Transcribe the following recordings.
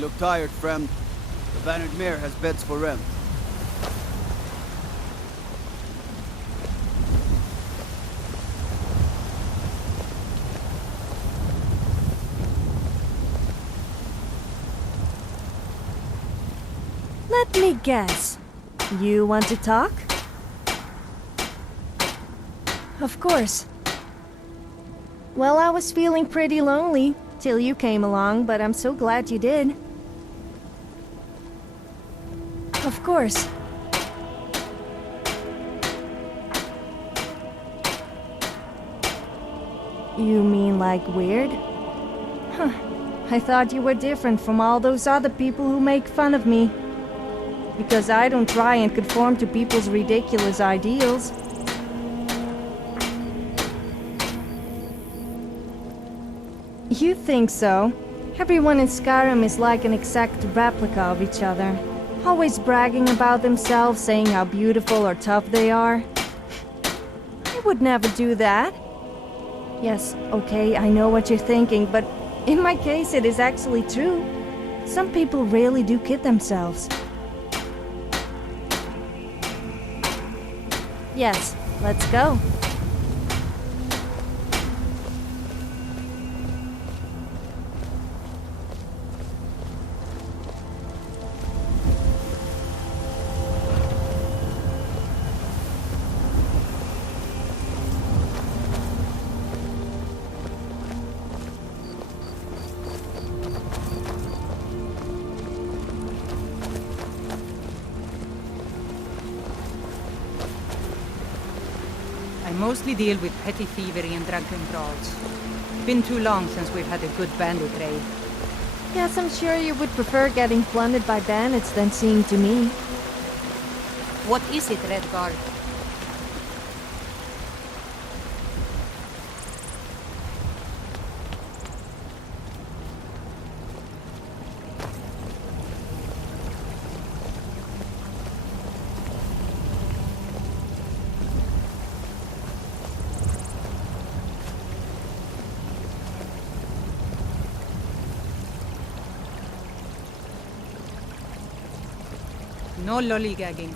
look tired, friend. The Bannered Mare has beds for rent. Let me guess. You want to talk? Of course. Well, I was feeling pretty lonely till you came along, but I'm so glad you did. Of course. You mean like weird? Huh. I thought you were different from all those other people who make fun of me. Because I don't try and conform to people's ridiculous ideals. You think so? Everyone in Skyrim is like an exact replica of each other. Always bragging about themselves, saying how beautiful or tough they are. I would never do that. Yes, okay, I know what you're thinking, but in my case it is actually true. Some people really do kid themselves. Yes, let's go. I mostly deal with petty thievery and drunken brawls. Been too long since we've had a good bandit raid. Yes, I'm sure you would prefer getting plundered by bandits than seeing to me. What is it, Redguard? No lollygagging.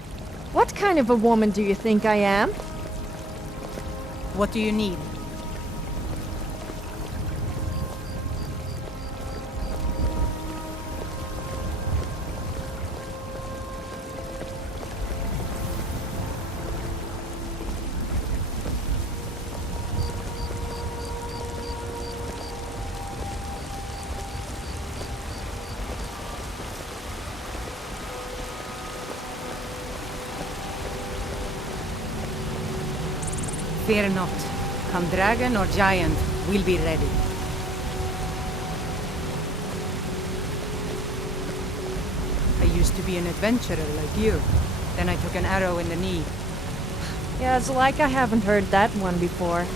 What kind of a woman do you think I am? What do you need? Fear not. Come dragon or giant, we'll be ready. I used to be an adventurer like you. Then I took an arrow in the knee. Yeah, it's like I haven't heard that one before.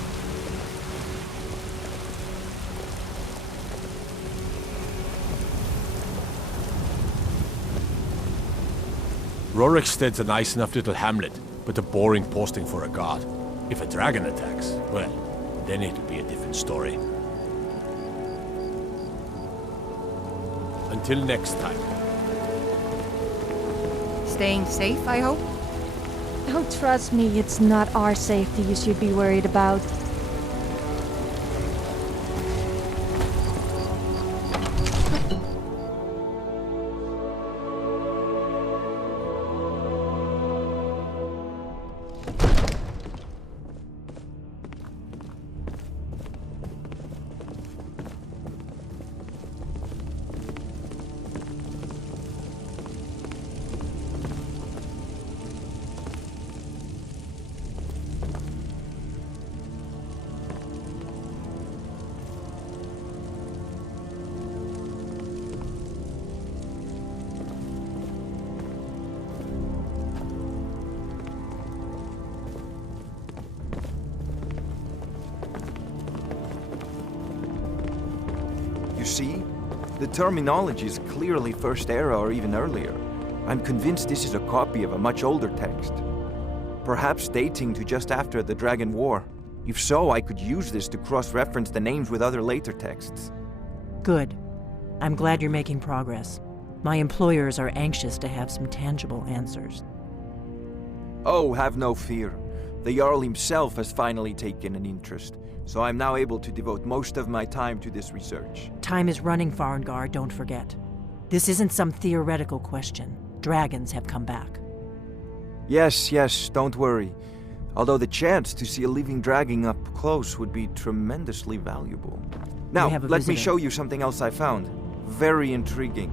Rorikstead's a nice enough little hamlet, but a boring posting for a god. If a dragon attacks, well, then it'll be a different story. Until next time. Staying safe, I hope? Oh, trust me, it's not our safety you should be worried about. See? The terminology is clearly First Era or even earlier. I'm convinced this is a copy of a much older text. Perhaps dating to just after the Dragon War. If so, I could use this to cross-reference the names with other later texts. Good. I'm glad you're making progress. My employers are anxious to have some tangible answers. Oh, have no fear. The Jarl himself has finally taken an interest, so I'm now able to devote most of my time to this research. Time is running, Farengar, don't forget. This isn't some theoretical question. Dragons have come back. Yes, don't worry. Although the chance to see a living dragon up close would be tremendously valuable. Now, have a let me visitor. show you something else I found. Very intriguing.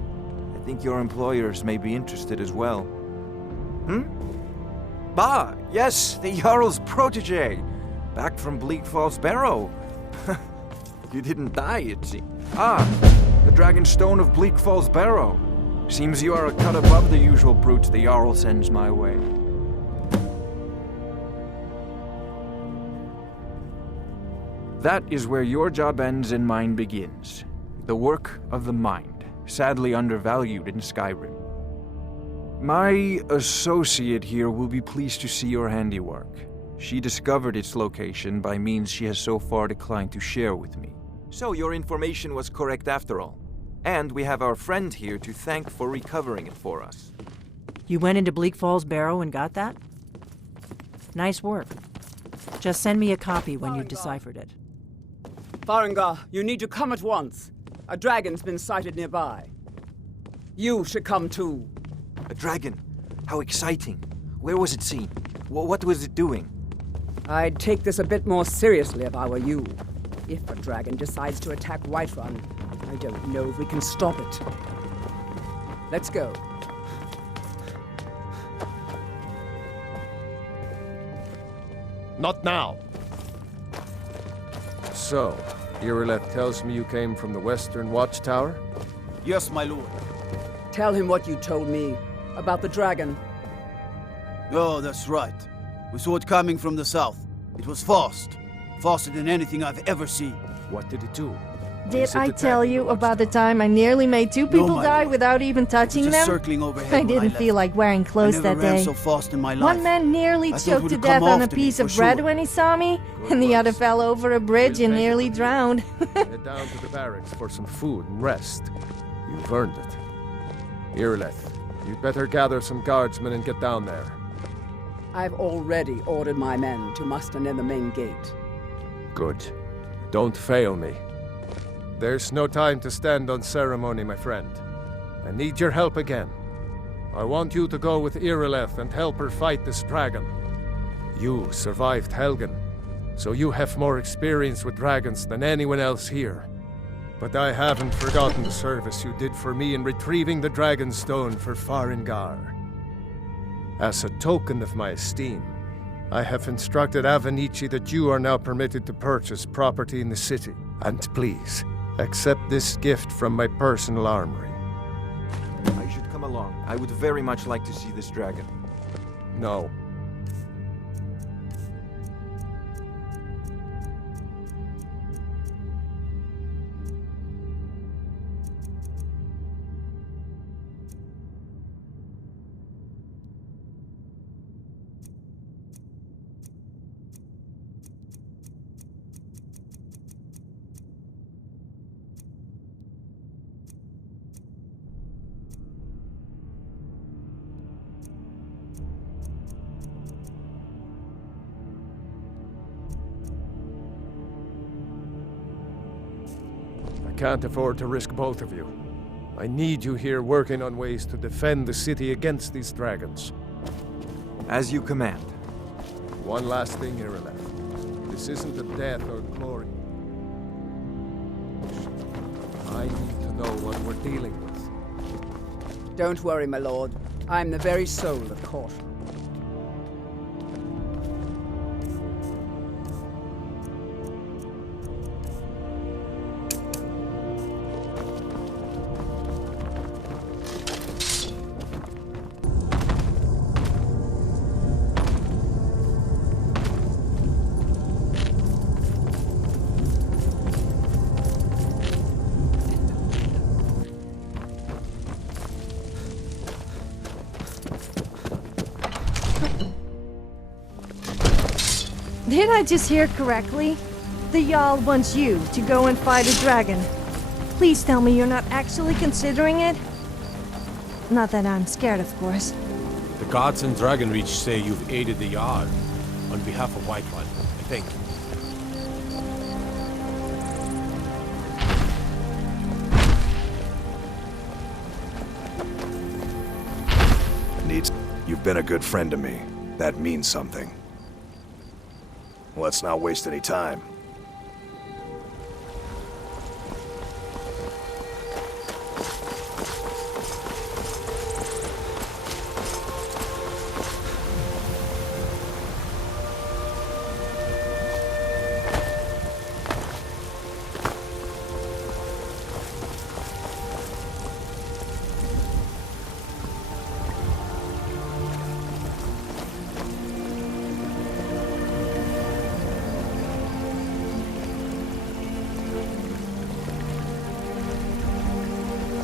I think your employers may be interested as well. Bah, yes, the Jarl's protege. Back from Bleak Falls Barrow. You didn't die, it seems. Ah, the Dragon Stone of Bleak Falls Barrow. Seems you are a cut above the usual brutes the Jarl sends my way. That is where your job ends and mine begins. The work of the mind, sadly undervalued in Skyrim. My associate here will be pleased to see your handiwork. She discovered its location by means she has so far declined to share with me. So your information was correct after all. And we have our friend here to thank for recovering it for us. You went into Bleak Falls Barrow and got that? Nice work. Just send me a copy when you've deciphered it. Farengar, you need to come at once. A dragon's been sighted nearby. You should come too. A dragon? How exciting. Where was it seen? What was it doing? I'd take this a bit more seriously if I were you. If a dragon decides to attack Whiterun, I don't know if we can stop it. Let's go. Not now. So, Irileth tells me you came from the Western Watchtower? Yes, my lord. Tell him what you told me about the dragon. Oh, that's right. We saw it coming from the south. It was fast. Faster than anything I've ever seen. What did it do? Did Is it I tell attacking you the about the time I nearly made two people my die lord. without even It was touching just them? circling overhead I when didn't left. feel like wearing clothes I that never ran day. so fast in my life. One man nearly I thought choked would to have death come on a after me, piece for of bread sure. when he saw me, Good and the other works. fell over a bridge We'll and take it nearly from drowned. Head down to the barracks for some food and rest. You've earned it. Irileth, you'd better gather some guardsmen and get down there. I've already ordered my men to muster near the main gate. Good. Don't fail me. There's no time to stand on ceremony, my friend. I need your help again. I want you to go with Irileth and help her fight this dragon. You survived Helgen, so you have more experience with dragons than anyone else here. But I haven't forgotten the service you did for me in retrieving the Dragon Stone for Farengar. As a token of my esteem, I have instructed Avenici that you are now permitted to purchase property in the city. And please, accept this gift from my personal armory. I should come along. I would very much like to see this dragon. No. I can't afford to risk both of you. I need you here working on ways to defend the city against these dragons. As you command. One last thing, Irileth. This isn't a death or glory. I need to know what we're dealing with. Don't worry, my lord. I'm the very soul of caution. Did I just hear correctly? The Jarl wants you to go and fight a dragon. Please tell me you're not actually considering it. Not that I'm scared, of course. The gods in Dragonreach say you've aided the Jarl on behalf of Whiterun, I think. You've been a good friend to me. That means something. Let's not waste any time.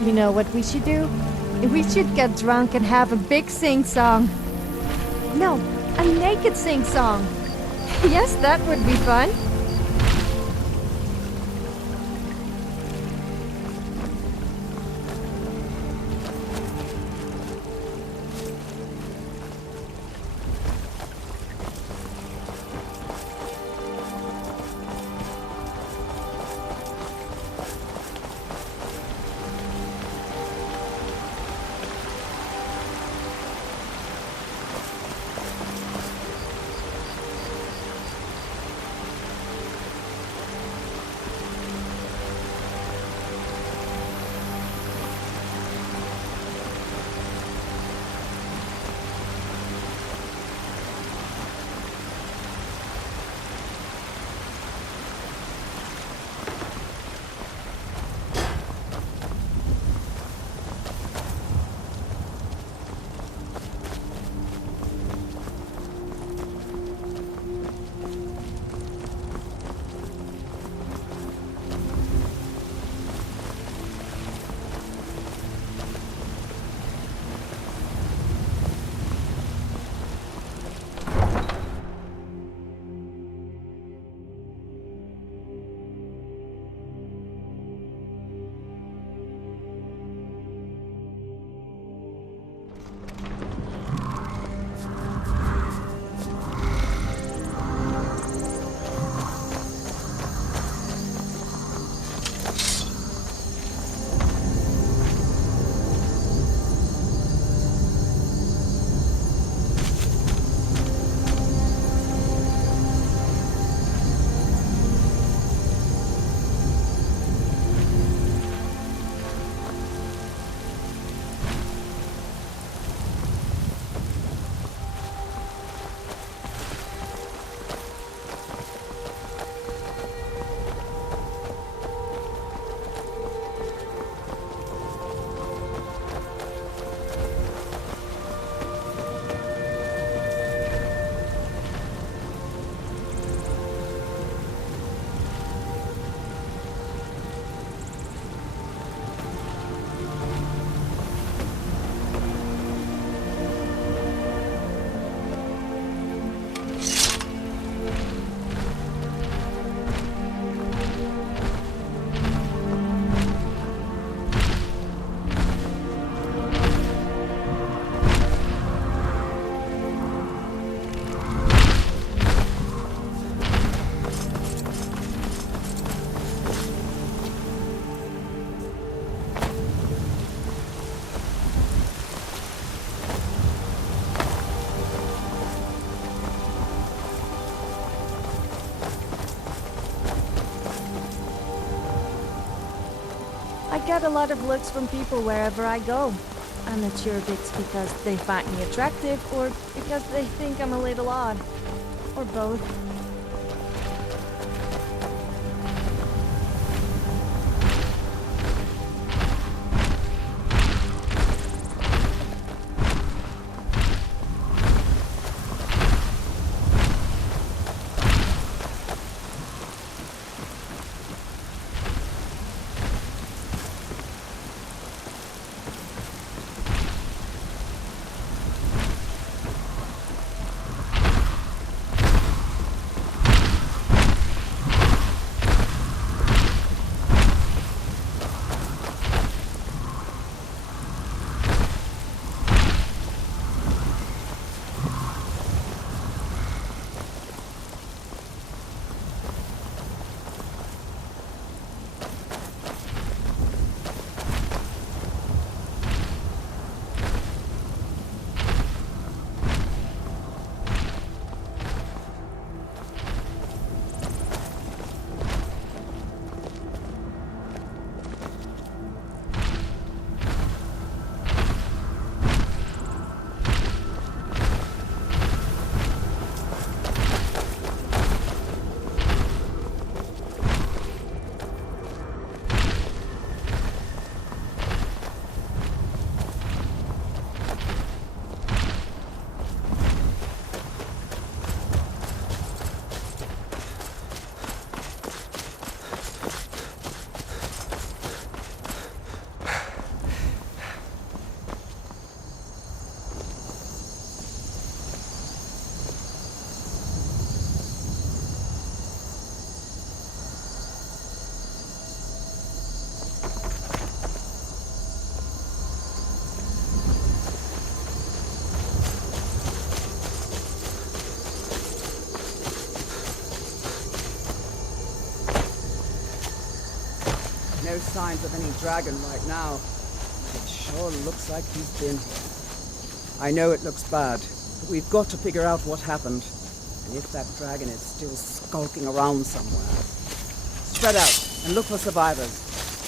You know what we should do? We should get drunk and have a big sing-song. No, a naked sing-song. Yes, that would be fun. I get a lot of looks from people wherever I go. I'm not sure if it's because they find me attractive or because they think I'm a little odd. Or both. signs of any dragon right now. It sure looks like he's been here. I know it looks bad, but we've got to figure out what happened. And if that dragon is still skulking around somewhere. Spread out and look for survivors.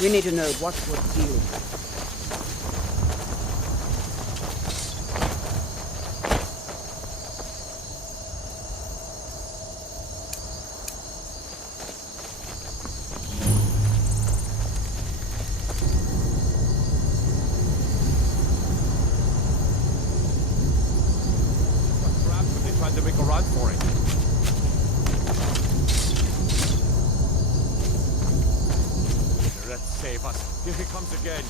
We need to know what we're dealing with. To make a run for it. Let's save us. Here he comes again.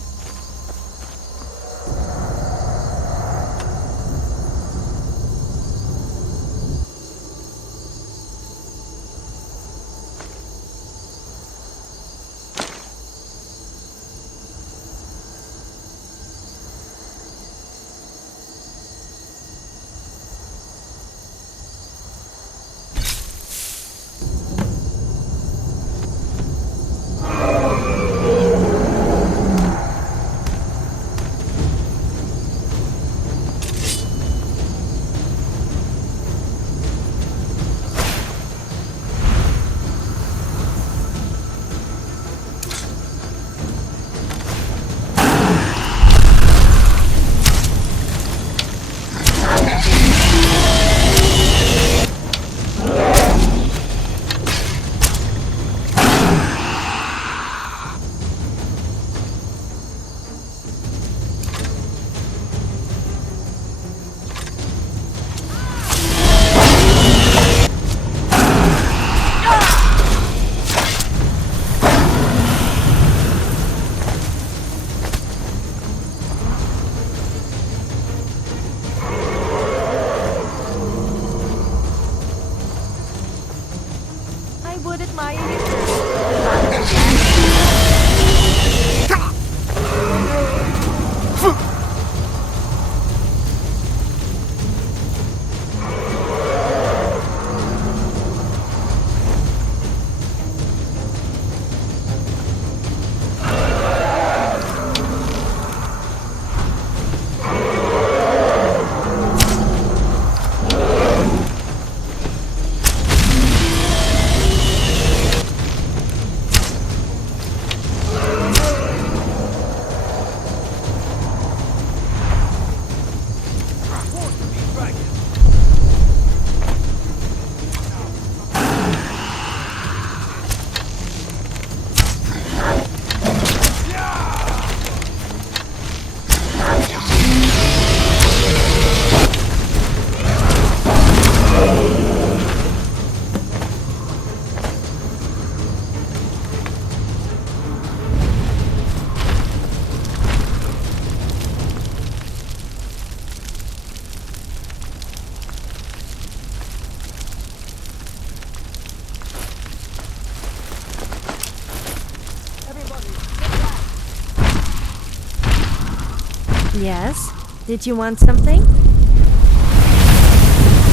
Yes? Did you want something?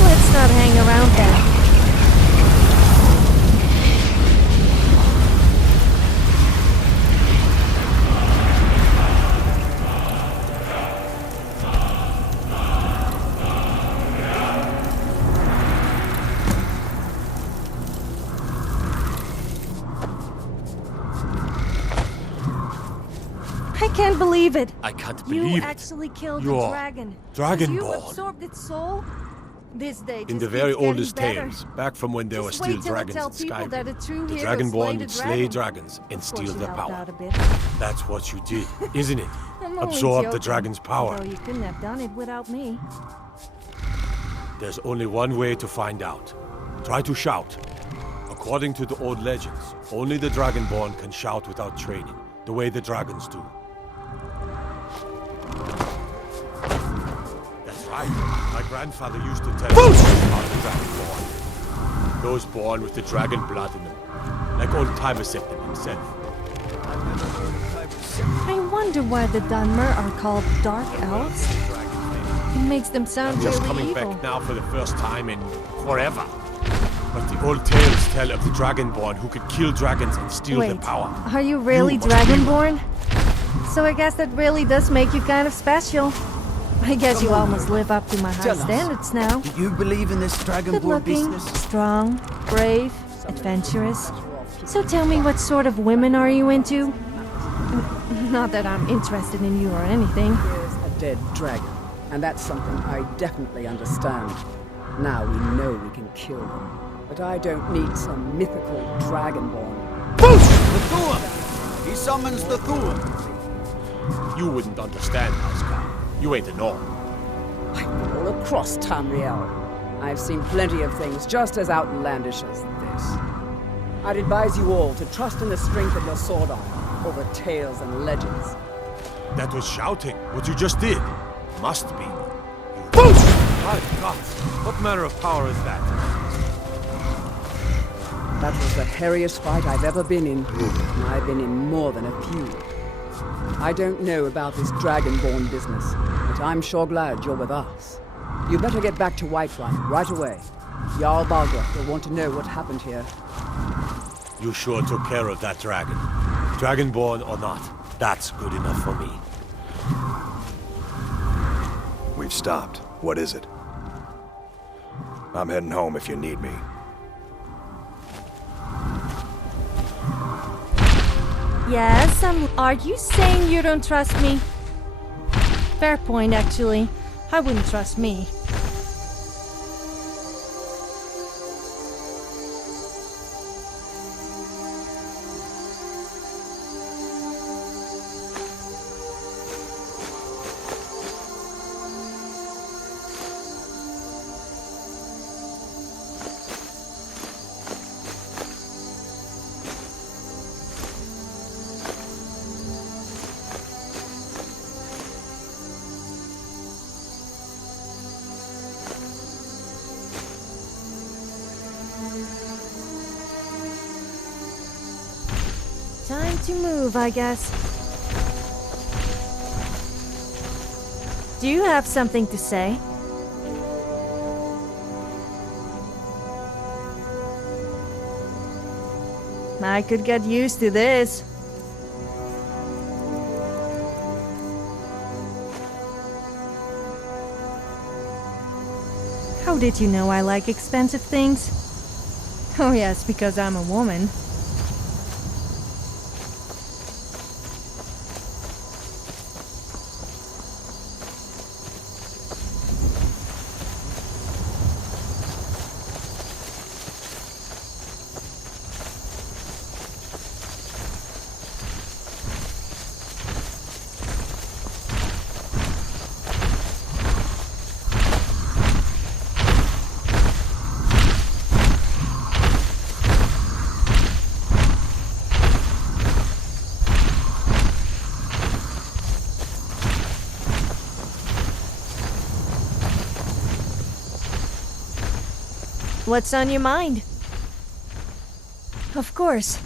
Let's not hang around then. I can't believe it. I can't believe You it. actually killed You're the dragon. Dragonborn. You absorbed its soul? This day In just the very keeps getting oldest better. tales, back from when there were Just still wait till I dragons tell in people that a Skyrim, true the hero Dragonborn slayed a would slay dragon. dragons and Of steal course, you their helped power. out a bit. That's what you did, isn't it? I'm only Absorb the joking, dragon's power. Although you couldn't have done it without me. There's only one way to find out. Try to shout. According to the old legends, only the Dragonborn can shout without training, the way the dragons do. That's right. My grandfather used to tell us about the Dragonborn. Those born with the dragon blood in them, like old Tiber said them himself. I wonder why the Dunmer are called Dark Elves. It makes them sound Just really coming evil. back now for the first time in forever. But the old tales tell of the Dragonborn who could kill dragons and steal their Wait, power. are you really You must be Dragonborn? So I guess that really does make you kind of special. I guess you almost live up to my high Tell us. standards now. Do you believe in this Good Dragonborn looking, business? strong, brave, adventurous. So tell me, what sort of women are you into? Not that I'm interested in you or anything. Here's a dead dragon, and that's something I definitely understand. Now we know we can kill them. But I don't need some mythical Dragonborn. The Thor! He summons the Thor! You wouldn't understand, Asgard. You ain't a Norn. I've been all across Tamriel. I've seen plenty of things just as outlandish as this. I'd advise you all to trust in the strength of your sword arm over tales and legends. That was shouting. What you just did. Must be. My God. What manner of power is that? That was the hairiest fight I've ever been in, and I've been in more than a few. I don't know about this Dragonborn business, but I'm sure glad you're with us. You better get back to Whiterun right away. Jarl Balgruuf will want to know what happened here. You sure took care of that dragon. Dragonborn or not, that's good enough for me. We've stopped. What is it? I'm heading home if you need me. Yes, are you saying you don't trust me? Fair point, actually. I wouldn't trust me. Time to move, I guess. Do you have something to say? I could get used to this. How did you know I like expensive things? Oh yes, because I'm a woman. What's on your mind? Of course.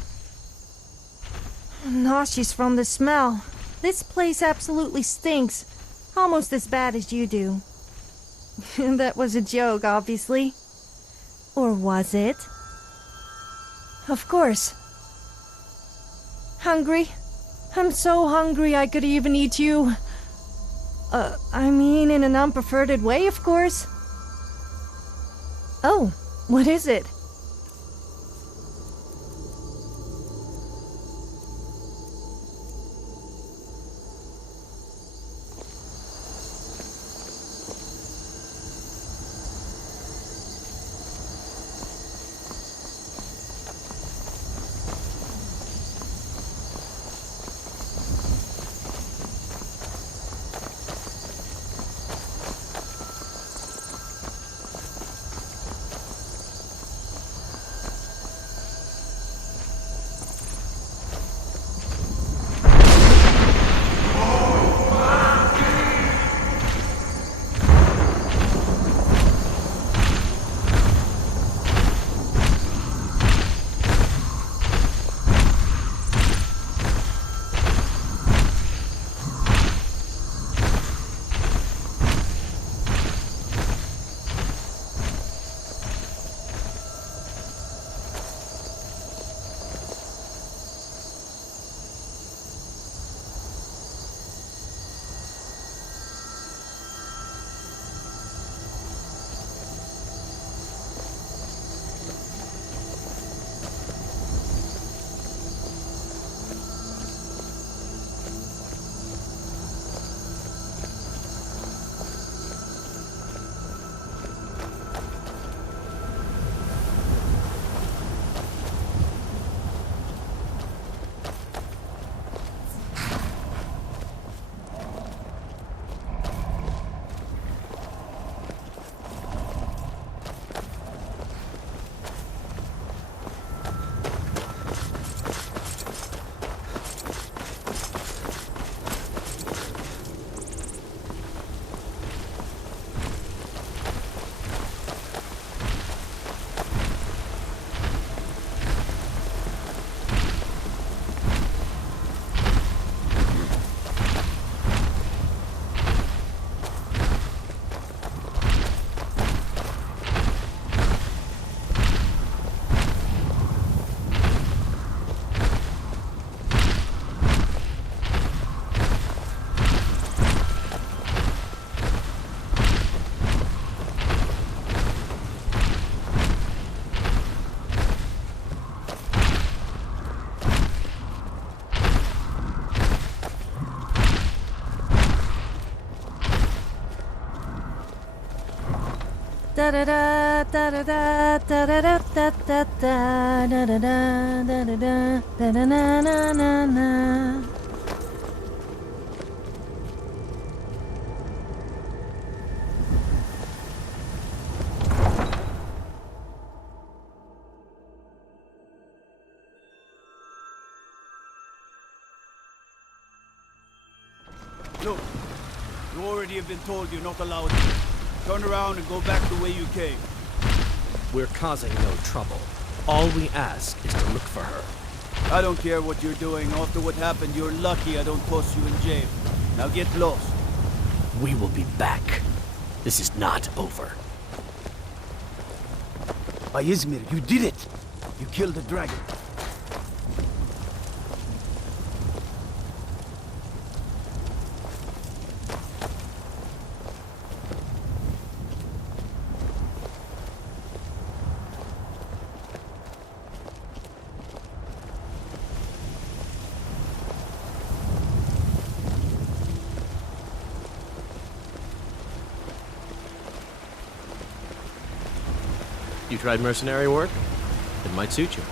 Nauseous from the smell. This place absolutely stinks. Almost as bad as you do. That was a joke, obviously. Or was it? Of course. Hungry? I'm so hungry I could even eat you. I mean in an unperverted way, of course. Oh. What is it? Da da da da da da da da da da da da da da da da da da na na na na. Look, you already have been told you're not allowed to. Turn around and go back the way you came. We're causing no trouble. All we ask is to look for her. I don't care what you're doing. After what happened, you're lucky I don't toss you in jail. Now get lost. We will be back. This is not over. By Izmir, you did it! You killed the dragon. You tried mercenary work? It might suit you.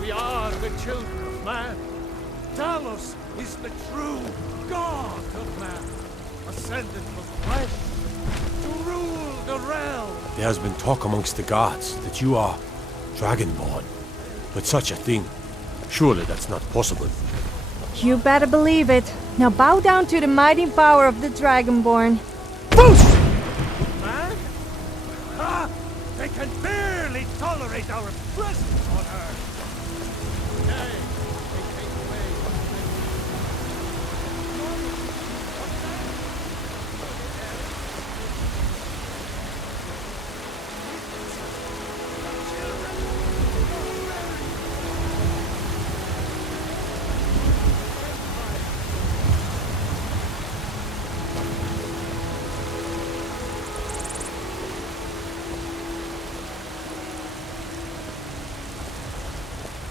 We are the children of man. Talos is the true god of man, ascended from flesh to rule the realm. There has been talk amongst the gods that you are Dragonborn. But such a thing, surely that's not possible. You better believe it. Now bow down to the mighty power of the Dragonborn. Man? Ha! They can barely tolerate our presence on Earth. Nay, they take away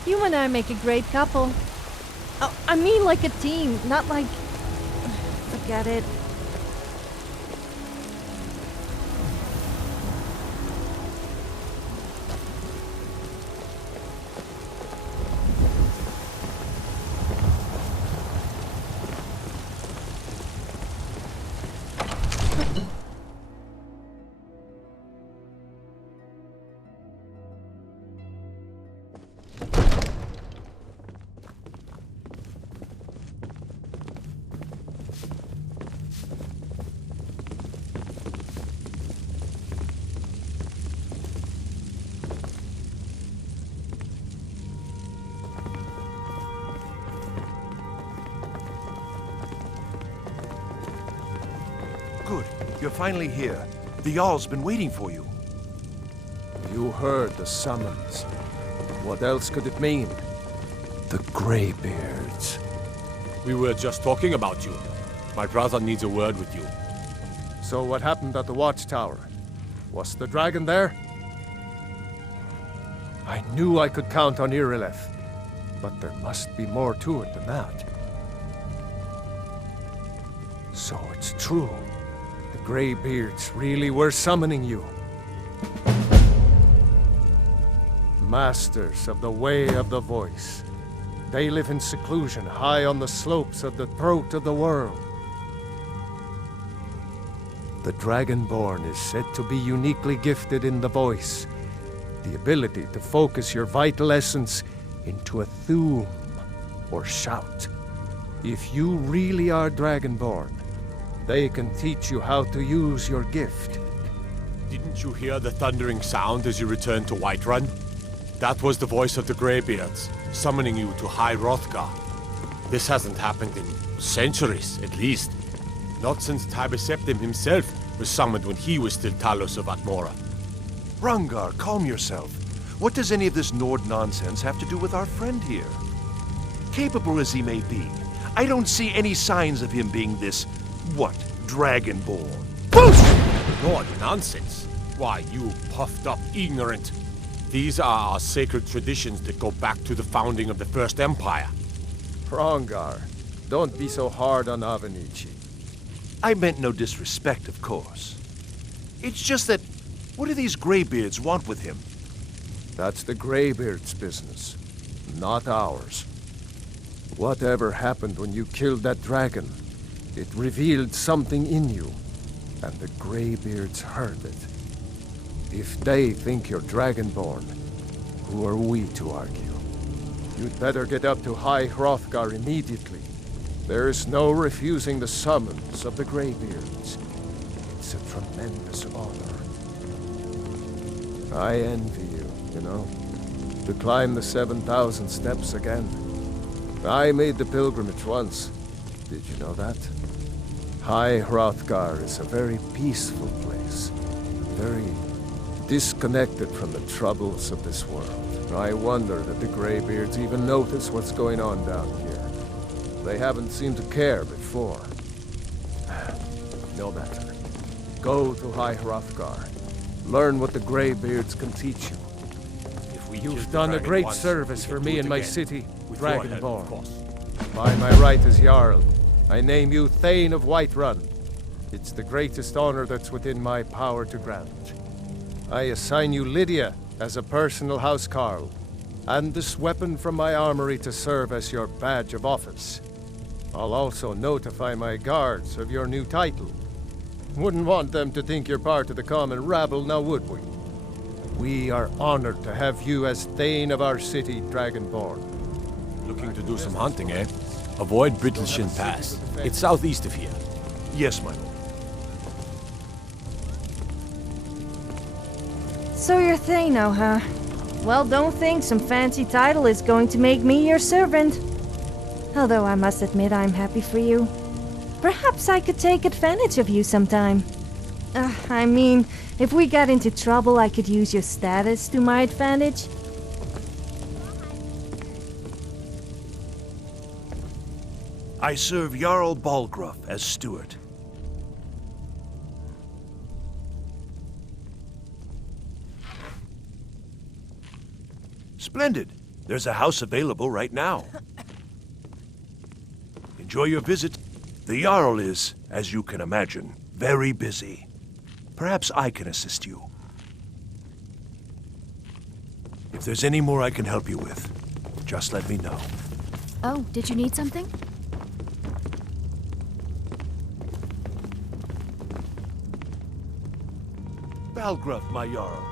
You and I make a great couple. Oh, I mean like a team, not like... Forget it. Good. You're finally here. The Jarl's been waiting for you. You heard the summons. What else could it mean? The Greybeards. We were just talking about you. My brother needs a word with you. So what happened at the watchtower? Was the dragon there? I knew I could count on Irileth, but there must be more to it than that. So it's true. The Greybeards really were summoning you. Masters of the Way of the Voice. They live in seclusion high on the slopes of the throat of the world. The Dragonborn is said to be uniquely gifted in the voice, the ability to focus your vital essence into a thum or shout. If you really are Dragonborn, they can teach you how to use your gift. Didn't you hear the thundering sound as you returned to Whiterun? That was the voice of the Greybeards, summoning you to High Hrothgar. This hasn't happened in centuries, at least. Not since Tiber Septim himself was summoned when he was still Talos of Atmora. Rungar, calm yourself. What does any of this Nord nonsense have to do with our friend here? Capable as he may be, I don't see any signs of him being this, what, Dragonborn. Nord nonsense? Why, you puffed up ignorant. These are our sacred traditions that go back to the founding of the First Empire. Hrongar, don't be so hard on Avenici. I meant no disrespect, of course. It's just that, what do these Greybeards want with him? That's the Greybeard's business, not ours. Whatever happened when you killed that dragon, it revealed something in you, and the Greybeards heard it. If they think you're Dragonborn, who are we to argue? You'd better get up to High Hrothgar immediately. There's no refusing the summons of the Greybeards. It's a tremendous honor. I envy you know, to climb the 7,000 steps again. I made the pilgrimage once. Did you know that? High Hrothgar is a very peaceful place. Very disconnected from the troubles of this world. I wonder that the Greybeards even notice what's going on down here. They haven't seemed to care before. No matter. Go to High Hrothgar. Learn what the Greybeards can teach you. You've done a great service for me and my city, Dragonborn. By my right as Jarl, I name you Thane of Whiterun. It's the greatest honor that's within my power to grant. I assign you Lydia as a personal housecarl, and this weapon from my armory to serve as your badge of office. I'll also notify my guards of your new title. Wouldn't want them to think you're part of the common rabble, now would we? We are honored to have you as Thane of our city, Dragonborn. Looking to do some hunting, eh? Avoid Brittleshin Pass. It's southeast of here. Yes, my lord. So you're Thano, huh? Well, don't think some fancy title is going to make me your servant. Although I must admit I'm happy for you. Perhaps I could take advantage of you sometime. I mean, if we got into trouble, I could use your status to my advantage. I serve Jarl Balgruuf as steward. Splendid. There's a house available right now. Enjoy your visit. The Jarl is, as you can imagine, very busy. Perhaps I can assist you. If there's any more I can help you with, just let me know. Oh, did you need something? Balgruuf, my Jarl.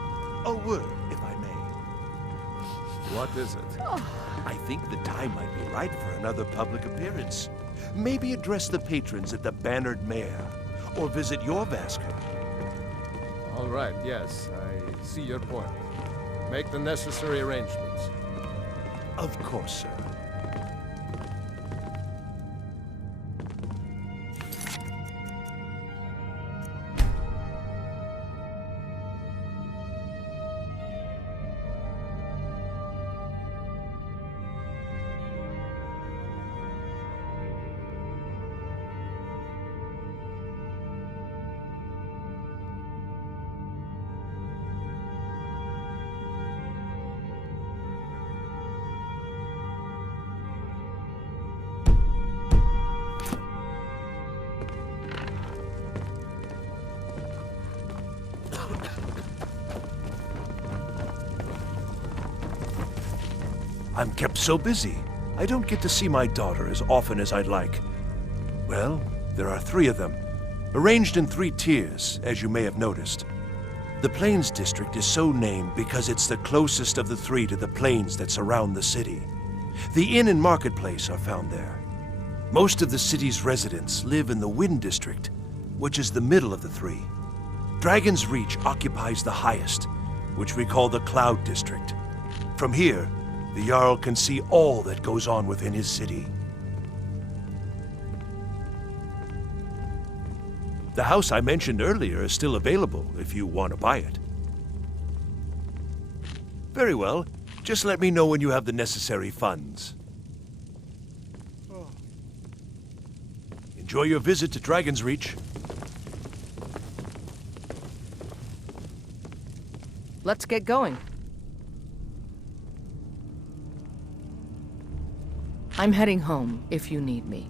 A word, if I may. What is it? I think the time might be right for another public appearance. Maybe address the patrons at the Bannered Mare, or visit your Vasker. All right, yes, I see your point. Make the necessary arrangements. Of course, sir. I'm kept so busy. I don't get to see my daughter as often as I'd like. Well, there are 3 of them, arranged in 3 tiers, as you may have noticed. The Plains District is so named because it's the closest of the 3 to the plains that surround the city. The inn and marketplace are found there. Most of the city's residents live in the Wind District, which is the middle of the three. Dragon's Reach occupies the highest, which we call the Cloud District. From here, the Jarl can see all that goes on within his city. The house I mentioned earlier is still available if you want to buy it. Very well. Just let me know when you have the necessary funds. Enjoy your visit to Dragon's Reach. Let's get going. I'm heading home if you need me.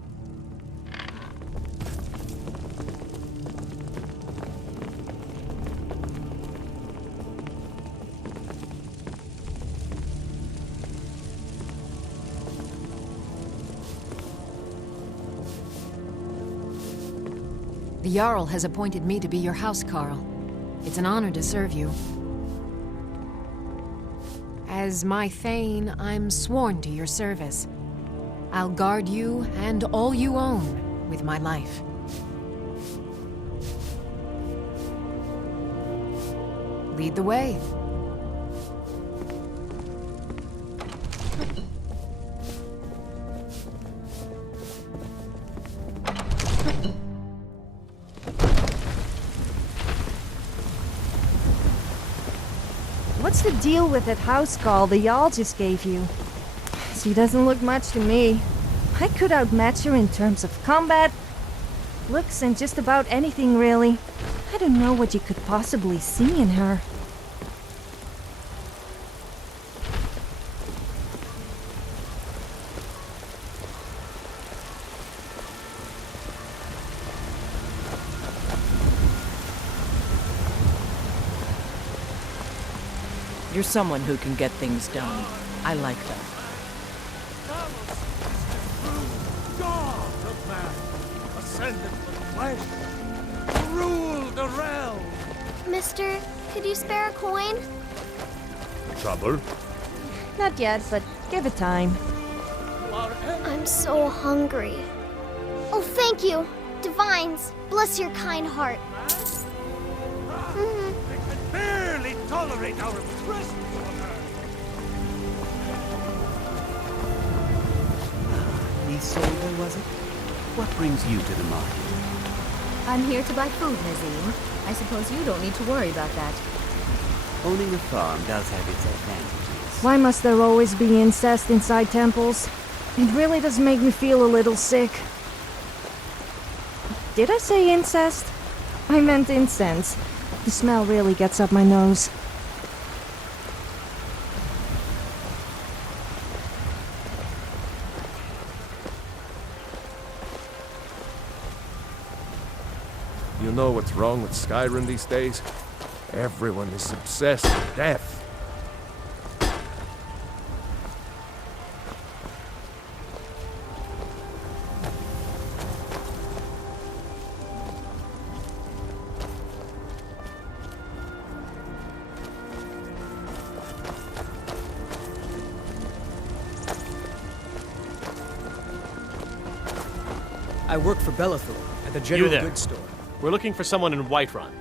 The Jarl has appointed me to be your housecarl. It's an honor to serve you. As my Thane, I'm sworn to your service. I'll guard you and all you own with my life. Lead the way. What's the deal with that housecarl the Jarl just gave you? She doesn't look much to me. I could outmatch her in terms of combat, looks, and just about anything, really. I don't know what you could possibly see in her. You're someone who can get things done. I like that. God of man, ascended from flesh, to rule the realm. Mister, could you spare a coin? Trouble? Not yet, but give it time. I'm so hungry. Oh, thank you. Divines, bless your kind heart. They can barely tolerate our presence on her. Isolde, was it? What brings you to the market? I'm here to buy food, Nazim. I suppose you don't need to worry about that. Owning a farm does have its advantages. Why must there always be incest inside temples? It really does make me feel a little sick. Did I say incest? I meant incense. The smell really gets up my nose. You know what's wrong with Skyrim these days? Everyone is obsessed with death. I work for Bellathor at the general goods store. We're looking for someone in Whiterun.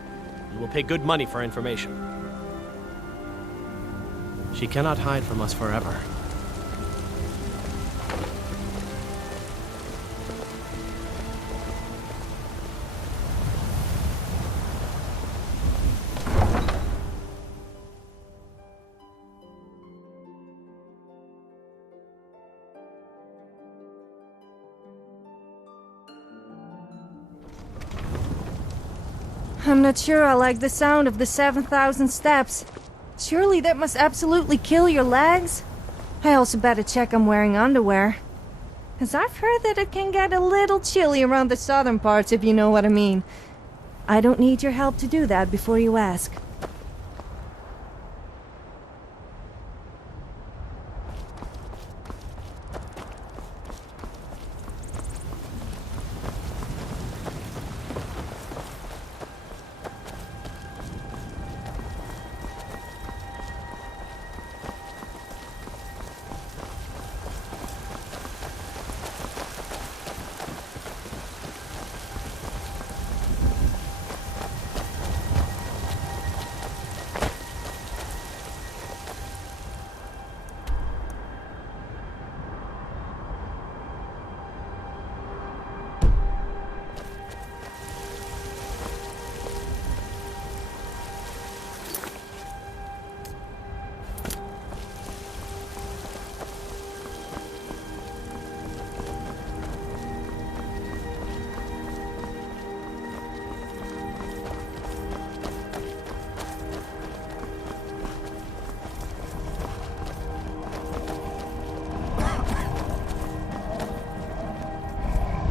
You will pay good money for information. She cannot hide from us forever. I'm not sure I like the sound of the 7,000 steps. Surely that must absolutely kill your legs? I also better check I'm wearing underwear. 'Cause I've heard that it can get a little chilly around the southern parts, if you know what I mean. I don't need your help to do that before you ask.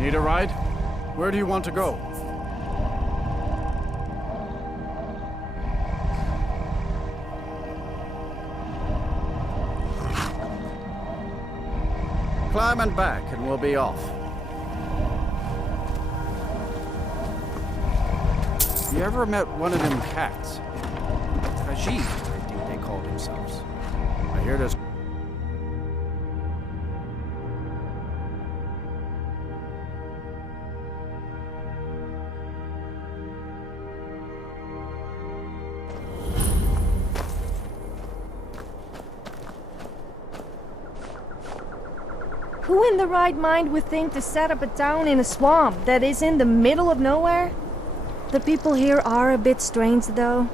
Need a ride? Where do you want to go? Climb and back, and we'll be off. You ever met one of them cats? Khajiit, I think they call themselves. I hear there's... Who in the right mind would think to set up a town in a swamp that is in the middle of nowhere? The people here are a bit strange, though.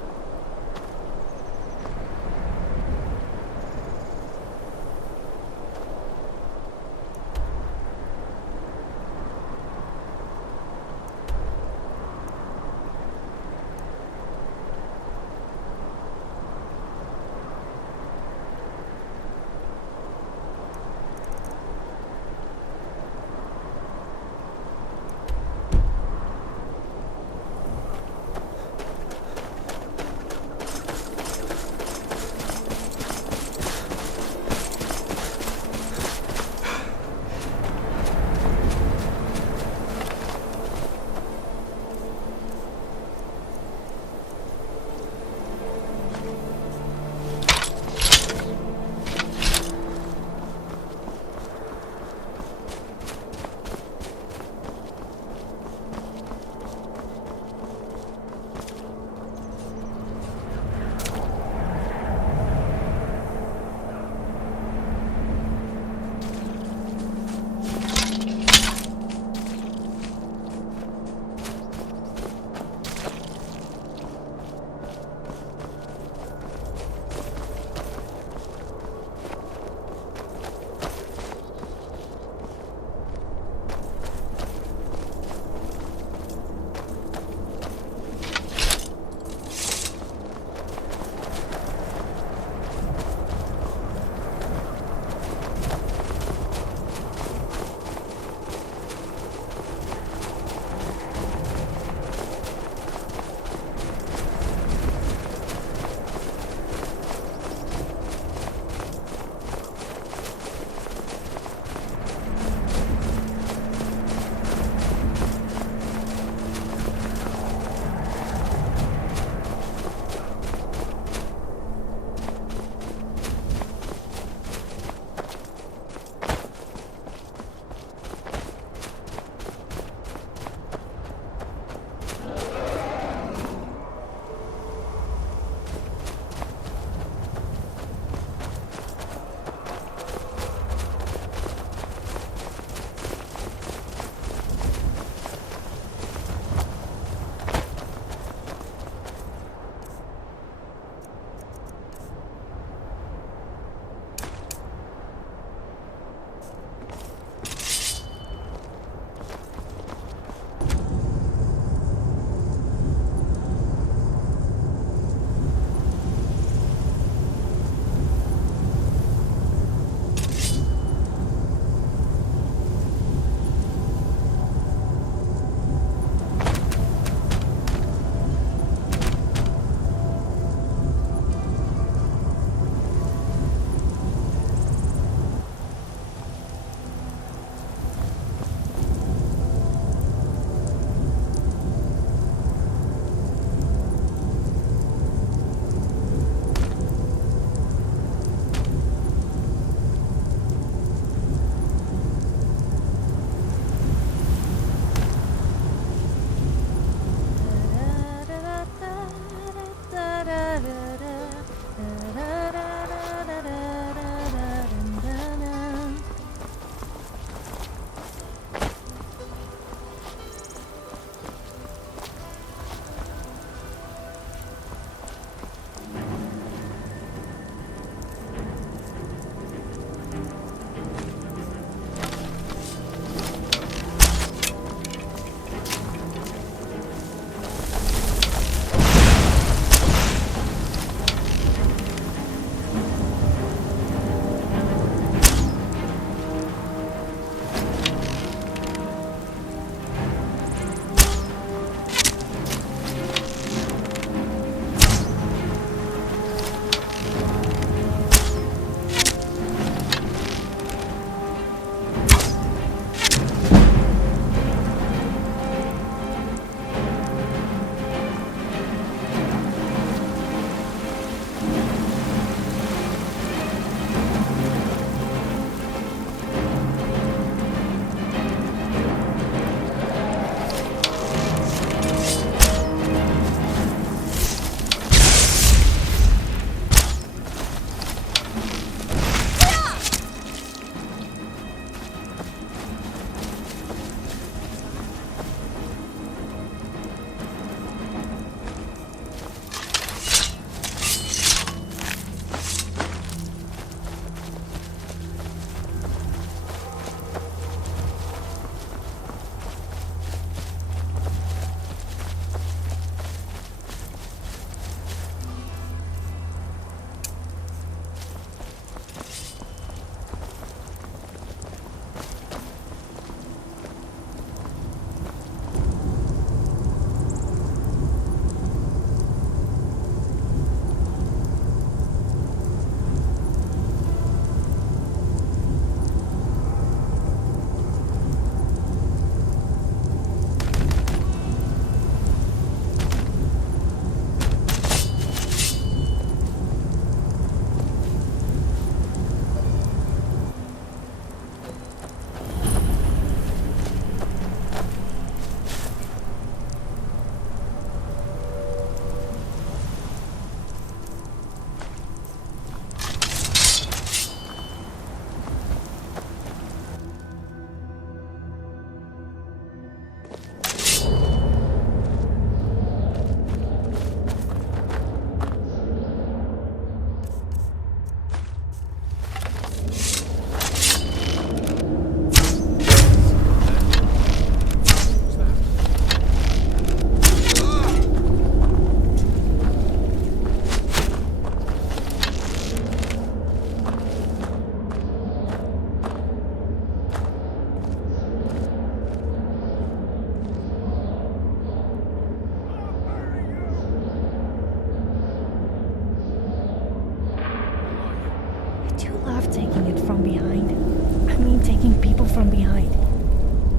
taking people from behind.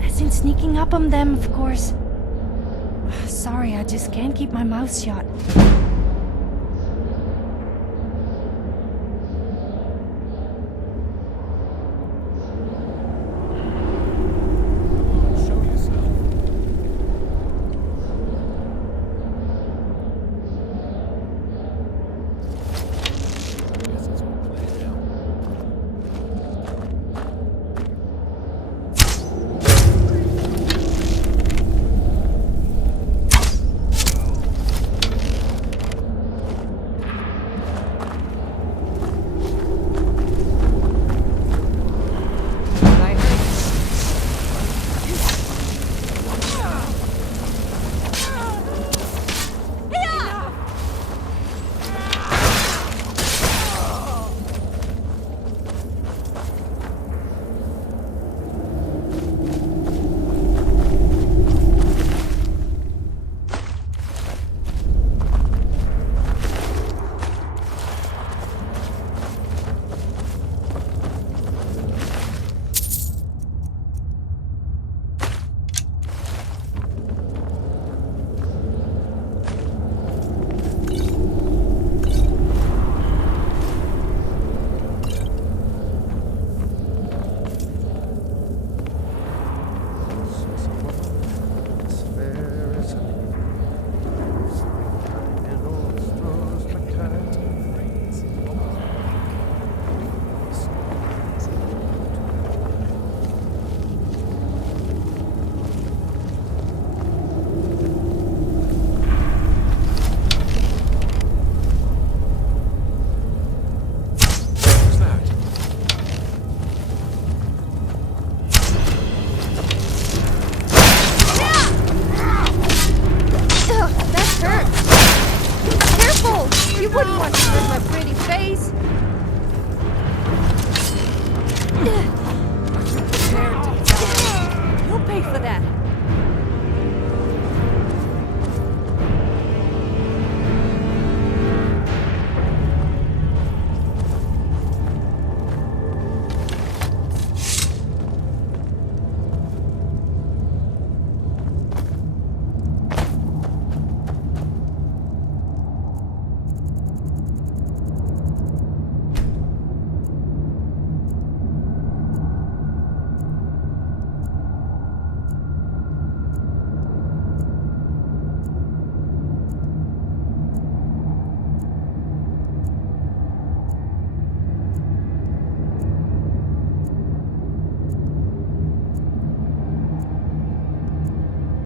As in sneaking up on them, of course. Sorry, I just can't keep my mouth shut.